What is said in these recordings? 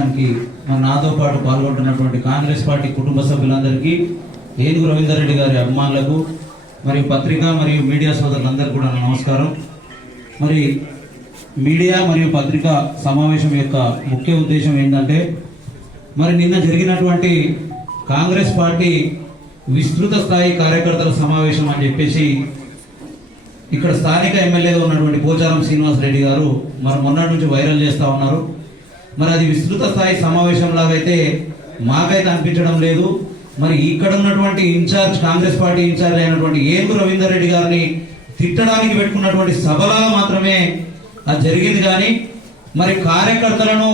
సమావేశానికి మరి నాతో పాటు పాల్గొంటున్నటువంటి కాంగ్రెస్ పార్టీ కుటుంబ సభ్యులందరికీ ఏనుగు రవీందర్ రెడ్డి గారి అభిమానులకు మరియు పత్రిక మరియు మీడియా సోదరులందరికీ కూడా నమస్కారం. మరి మీడియా మరియు పత్రిక సమావేశం యొక్క ముఖ్య ఉద్దేశం ఏంటంటే మరి నిన్న జరిగినటువంటి కాంగ్రెస్ పార్టీ విస్తృత స్థాయి కార్యకర్తల సమావేశం అని చెప్పేసి ఇక్కడ స్థానిక ఎమ్మెల్యేగా ఉన్నటువంటి పోచారం శ్రీనివాస్ రెడ్డి గారు మరి మొన్నటి నుంచి వైరల్ చేస్తూ ఉన్నారు. మరి అది విస్తృత స్థాయి సమావేశంలాగైతే మాకైతే అనిపించడం లేదు. మరి ఇక్కడ ఉన్నటువంటి ఇన్ఛార్జ్ కాంగ్రెస్ పార్టీ ఇన్ఛార్జ్ అయినటువంటి ఏనుగు రవీందర్ రెడ్డి గారిని తిట్టడానికి పెట్టుకున్నటువంటి సభలా మాత్రమే అది జరిగింది కానీ మరి కార్యకర్తలను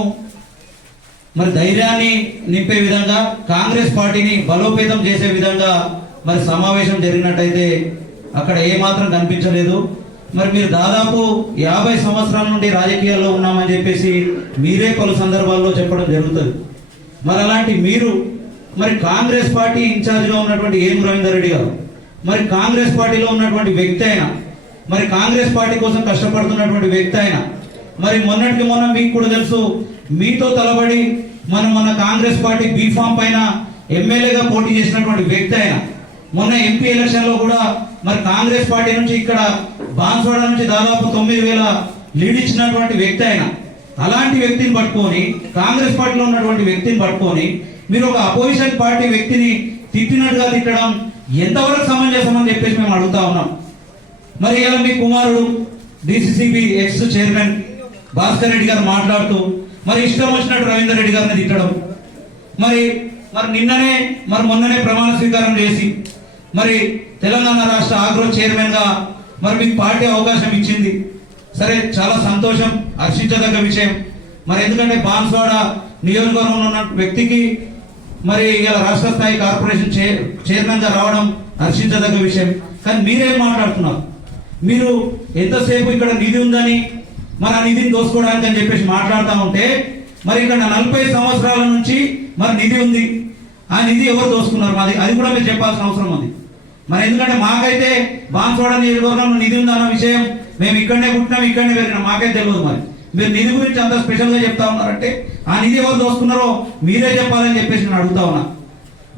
మరి ధైర్యాన్ని నింపే విధంగా కాంగ్రెస్ పార్టీని బలోపేతం చేసే విధంగా మరి సమావేశం జరిగినట్టయితే అక్కడ ఏమాత్రం కనిపించలేదు. మరి మీరు దాదాపు యాభై సంవత్సరాల నుండి రాజకీయాల్లో ఉన్నామని చెప్పేసి మీరే పలు సందర్భాల్లో చెప్పడం జరుగుతుంది. మరి అలాంటి మీరు మరి కాంగ్రెస్ పార్టీ ఇన్ఛార్జ్గా ఉన్నటువంటి ఏం రవీందర్ రెడ్డి గారు? మరి కాంగ్రెస్ పార్టీలో ఉన్నటువంటి వ్యక్తి అయినా మరి కాంగ్రెస్ పార్టీ కోసం కష్టపడుతున్నటువంటి వ్యక్తి అయినా మరి మొన్నటికి మొన్న మీకు కూడా తెలుసు మీతో తలబడి మనం మన కాంగ్రెస్ పార్టీ బీఫామ్ పైన ఎమ్మెల్యేగా పోటీ చేసినటువంటి వ్యక్తి అయినా మొన్న ఎంపీ ఎలక్షన్లో కూడా మరి కాంగ్రెస్ పార్టీ నుంచి ఇక్కడ బాన్స్వాడ నుంచి దాదాపు తొమ్మిది వేల లీడ్ ఇచ్చినటువంటి వ్యక్తి అయినా అలాంటి వ్యక్తిని పట్టుకొని కాంగ్రెస్ పార్టీలో ఉన్నటువంటి వ్యక్తిని పట్టుకొని మీరు ఒక అపోజిషన్ పార్టీ వ్యక్తిని తిట్టినట్టుగా తిట్టడం ఎంతవరకు సమంజసం అని చెప్పేసి మేము అడుగుతా ఉన్నాం. మరి ఇలా మీ కుమారుడు DCCB ex chairman Bhaskar Reddy garu మాట్లాడుతూ మరి ఇష్టం వచ్చినట్టు రవీందర్ రెడ్డి గారిని తిట్టడం. మరి మరి నిన్ననే మరి మొన్ననే ప్రమాణ స్వీకారం చేసి మరి తెలంగాణ రాష్ట్ర ఆగ్రో చైర్మన్గా మరి మీకు పార్టీ అవకాశం ఇచ్చింది. సరే చాలా సంతోషం హర్షించదగ్గ విషయం. మరి ఎందుకంటే బాన్స్వాడ నియోజకవర్గంలో ఉన్న వ్యక్తికి మరి ఇలా రాష్ట్ర స్థాయి కార్పొరేషన్ చైర్ చైర్మన్గా రావడం హర్షించదగ్గ విషయం. కానీ మీరేం మాట్లాడుతున్నారు? మీరు ఎంతసేపు ఇక్కడ నిధి ఉందని మరి ఆ నిధిని దోసుకోవడానికి అని చెప్పేసి మాట్లాడుతూ ఉంటే మరి ఇక్కడ నలభై సంవత్సరాల నుంచి మరి నిధి ఉంది. ఆ నిధి ఎవరు దోసుకున్నారు? మాది అది కూడా మీరు చెప్పాల్సిన అవసరం ఉంది మరి ఎందుకంటే మాకైతే బాన్సోడ నియోజకవర్గంలో నిధి ఉందన్న విషయం మేము ఇక్కడనే పుట్టినాం ఇక్కడనే పెరిగినాం. మాకైతే తెలియదు మరి. మీరు నిధి గురించి అంత స్పెషల్గా చెప్తా ఉన్నారంటే ఆ నిధి ఎవరు దోసుకున్నారో మీరే చెప్పాలని చెప్పేసి నేను అడుగుతా ఉన్నా.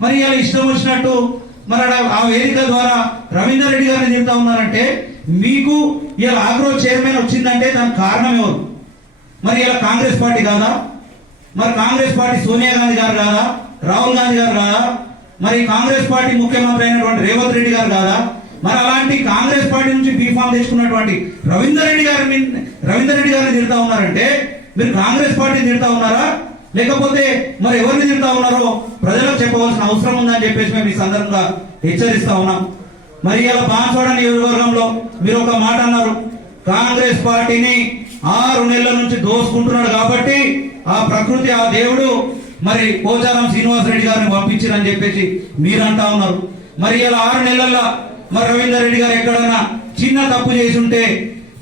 మరి ఇలా ఇష్టం వచ్చినట్టు మరి ఆ వేదిక ద్వారా రవీందర్ రెడ్డి గారిని చెప్తా ఉన్నారంటే మీకు ఇలా ఆగ్రో చైర్మన్ వచ్చిందంటే దానికి కారణం ఎవరు? మరి ఇలా కాంగ్రెస్ పార్టీ కాదా? మరి కాంగ్రెస్ పార్టీ సోనియా గాంధీ గారు కాదా? రాహుల్ గాంధీ గారు కాదా? మరి కాంగ్రెస్ పార్టీ ముఖ్యమంత్రి అయినటువంటి రేవంత్ రెడ్డి గారు కాదా? మరి అలాంటి కాంగ్రెస్ పార్టీ నుంచి బీఫామ్ తెచ్చుకున్నటువంటి రవీందర్ రెడ్డి గారిని రవీందర్ రెడ్డి గారిని తిడతా ఉన్నారంటే మీరు కాంగ్రెస్ పార్టీని తిడతా ఉన్నారా? లేకపోతే మరి ఎవరిని తిడతా ఉన్నారో ప్రజలకు చెప్పవలసిన అవసరం ఉందని చెప్పేసి మేము ఈ సందర్భంగా హెచ్చరిస్తా ఉన్నాం. మరి ఇలా బాన్సోడ నియోజకవర్గంలో మీరు ఒక మాట అన్నారు. కాంగ్రెస్ పార్టీని ఆరు నెలల నుంచి దోసుకుంటున్నాడు కాబట్టి ఆ ప్రకృతి ఆ దేవుడు మరి పోచారం శ్రీనివాస్ రెడ్డి గారిని పంపించారని చెప్పేసి మీరు అంటా ఉన్నారు. మరి ఇలా ఆరు నెలల్లో మరి రవీందర్ రెడ్డి గారు ఎక్కడన్నా చిన్న తప్పు చేసి ఉంటే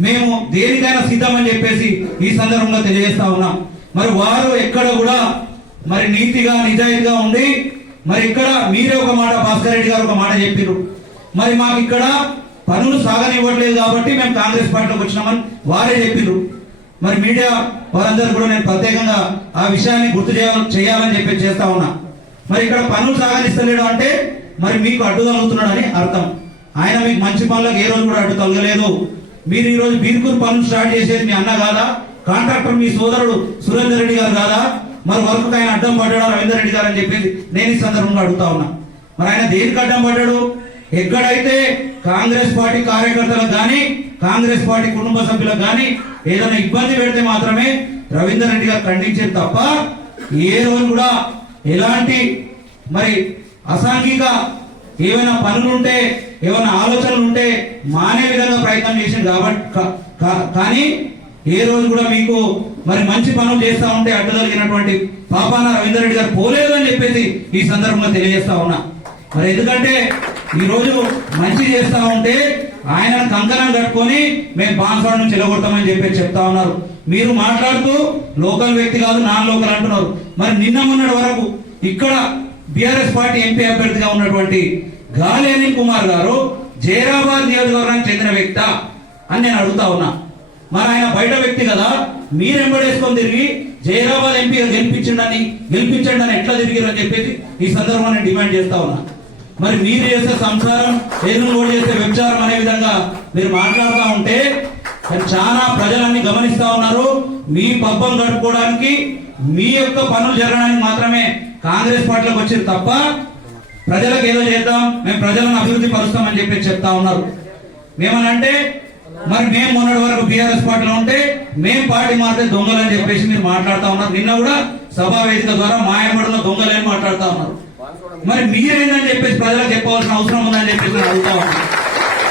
మేము దేనికైనా సిద్ధమని చెప్పేసి ఈ సందర్భంగా తెలియజేస్తా ఉన్నాం. మరి వారు ఎక్కడ కూడా మరి నీతిగా నిజాయితీగా ఉండి మరి ఇక్కడ మీరే ఒక మాట భాస్కర్ రెడ్డి గారు ఒక మాట చెప్పారు మరి మాకు ఇక్కడ పనులు సాగనివ్వట్లేదు కాబట్టి మేము కాంగ్రెస్ పార్టీలోకి వచ్చినామని వారే చెప్పారు మరి మీడియా వారందరూ కూడా నేను ప్రత్యేకంగా ఆ విషయాన్ని గుర్తు చేయాలని చేయాలని చెప్పి చేస్తా ఉన్నా. మరి ఇక్కడ పనులు సాగనిస్తలేడు అంటే మరి మీకు అడ్డు తగులుతున్నాడు అని అర్థం. ఆయన మీకు మంచి పనులకు ఏ రోజు కూడా అడ్డు తగలలేదు. మీరు ఈరోజు రోజు బీర్కూర్ పనులు స్టార్ట్ చేసేది మీ అన్న కాదా? కాంట్రాక్టర్ మీ సోదరుడు సురేందర్ రెడ్డి గారు కాదా? మరి వర్క్ ఆయన అడ్డం పడ్డాడు రవీందర్ రెడ్డి గారు అని చెప్పేసి నేను ఈ సందర్భంగా అడుగుతా ఉన్నా. మరి ఆయన దేనికి అడ్డం పడ్డాడు? ఎక్కడైతే కాంగ్రెస్ పార్టీ కార్యకర్తలకు కానీ కాంగ్రెస్ పార్టీ కుటుంబ సభ్యులకు కానీ ఏదైనా ఇబ్బంది పెడితే మాత్రమే రవీందర్ రెడ్డి గారు ఖండించేది తప్ప ఏ రోజు కూడా ఎలాంటి మరి అసాంఘిక ఏమైనా పనులుంటే ఏమైనా ఆలోచనలు ఉంటే మానే విధంగా ప్రయత్నం చేసింది కాబట్టి కా- కా- కానీ ఏ రోజు కూడా మీకు మరి మంచి పనులు చేస్తా ఉంటే అడ్డగలిగినటువంటి పాపాన రవీందర్ రెడ్డి గారు పోలేదు అని చెప్పేసి ఈ సందర్భంగా తెలియజేస్తా ఉన్నా. మరి ఎందుకంటే ఈ రోజు మంచి చేస్తా ఉంటే ఆయన కంకణం కట్టుకొని మేము బాన్స్వాడ నుంచి ఎలగొడతామని చెప్పి చెప్తా ఉన్నారు. మీరు మాట్లాడుతూ లోకల్ వ్యక్తి కాదు నాన్ లోకల్ అంటున్నారు. మరి నిన్న మొన్నటి వరకు ఇక్కడ బీఆర్ఎస్ పార్టీ ఎంపీ అభ్యర్థిగా ఉన్నటువంటి గాలి అనిల్ కుమార్ గారు జైరాబాద్ నియోజకవర్గానికి చెందిన వ్యక్త అని నేను అడుగుతా ఉన్నా. మరి ఆయన బయట వ్యక్తి కదా మీరు ఎంబడేసుకొని తిరిగి జైరాబాద్ ఎంపీ గెలిపించండి గెలిపించండి అని ఎట్లా తిరిగిరని చెప్పేసి ఈ సందర్భంగా నేను డిమాండ్ చేస్తా ఉన్నా. మరి మీరు చేసే సంసారం ఏనుగు కూడా చేసే వ్యభిచారం అనే విధంగా మీరు మాట్లాడుతూ ఉంటే మరి చాలా ప్రజలన్నీ గమనిస్తా ఉన్నారు. మీ పబ్బం గడుపుకోవడానికి మీ యొక్క పనులు జరగడానికి మాత్రమే కాంగ్రెస్ పార్టీలోకి వచ్చింది తప్ప ప్రజలకు ఏదో చేద్దాం మేము ప్రజలను అభివృద్ధి పరుస్తామని చెప్పి చెప్తా ఉన్నారు. మేమనంటే మరి మేము మొన్నటి వరకు బీఆర్ఎస్ పార్టీలో ఉంటే మేము పార్టీ మారితే దొంగలు అని చెప్పేసి మీరు మాట్లాడుతూ ఉన్నారు. నిన్న కూడా సభా వేదిక ద్వారా మాయమడులో దొంగలు అని ఉన్నారు. మరి మీరేందని చెప్పేసి ప్రజలకు చెప్పవలసిన అవసరం ఉందని చెప్పేసి నేను అడుగుతా ఉన్నా.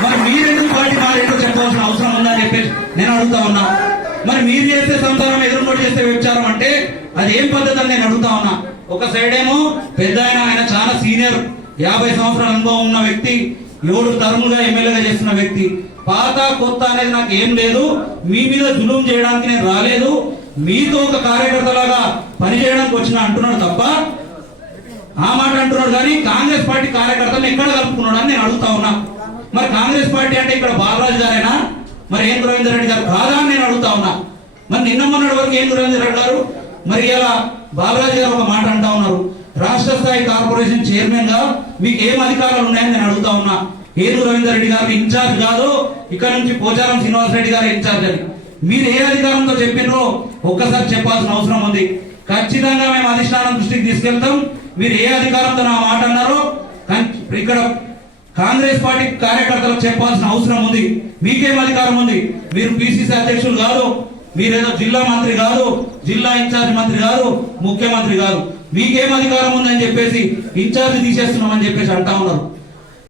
మరి మీరెందుకు పార్టీ మారేంటో చెప్పవలసిన అవసరం ఉందని చెప్పేసి నేను అడుగుతా ఉన్నా. మరి మీరు చేస్తే సంతానం ఎదురుకోటి చేస్తే వ్యభిచారం అంటే అది ఏం పద్ధతి అని నేను అడుగుతా ఉన్నా. ఒక సైడ్ ఏమో పెద్ద ఆయన ఆయన చాలా సీనియర్ యాభై సంవత్సరాల అనుభవం ఉన్న వ్యక్తి ఏడు తరములుగా ఎమ్మెల్యేగా చేస్తున్న వ్యక్తి. పాత కొత్త అనేది నాకు ఏం లేదు. మీ మీద జులుం చేయడానికి నేను రాలేదు. మీతో ఒక కార్యకర్తలాగా పనిచేయడానికి వచ్చిన అంటున్నాడు తప్ప ఆ మాట అంటున్నాడు కానీ కాంగ్రెస్ పార్టీ కార్యకర్తలను ఎక్కడ కలుపుకున్నాడు అని నేను అడుగుతా ఉన్నా. మరి కాంగ్రెస్ పార్టీ అంటే ఇక్కడ బాలరాజు గారేనా? మరి ఏం రవీందర్ రెడ్డి గారు కాదా అని నేను అడుగుతా ఉన్నా. మరి నిన్న మొన్నటి వరకు ఏం రవీందర్ రెడ్డి గారు? మరి ఇలా బాలరాజు గారు ఒక మాట అంటా ఉన్నారు. రాష్ట్ర స్థాయి కార్పొరేషన్ చైర్మన్గా మీకు ఏం అధికారాలు ఉన్నాయని నేను అడుగుతా ఉన్నా. ఏదు రవీందర్ రెడ్డి గారు? ఇన్ఛార్జ్ కాదు. ఇక్కడ నుంచి పోచారం శ్రీనివాస్ రెడ్డి గారు ఇన్ఛార్జ్ అని. మీరు ఏ అధికారంతో చెప్పినో ఒక్కసారి చెప్పాల్సిన అవసరం ఉంది. ఖచ్చితంగా మేము అధిష్టానం దృష్టికి తీసుకెళ్తాం. మీరు ఏ అధికారంతో నా మాట అన్నారో ఇక్కడ కాంగ్రెస్ పార్టీ కార్యకర్తలకు చెప్పాల్సిన అవసరం ఉంది. మీకేం అధికారం ఉంది? మీరు పిసిసి అధ్యక్షులు కాదు మీరేదో జిల్లా మంత్రి కాదు జిల్లా ఇన్ఛార్జ్ మంత్రి కాదు ముఖ్యమంత్రి కాదు. మీకేం అధికారం ఉందని చెప్పేసి ఇన్ఛార్జ్ తీసేస్తున్నామని చెప్పేసి అంటా ఉన్నారు.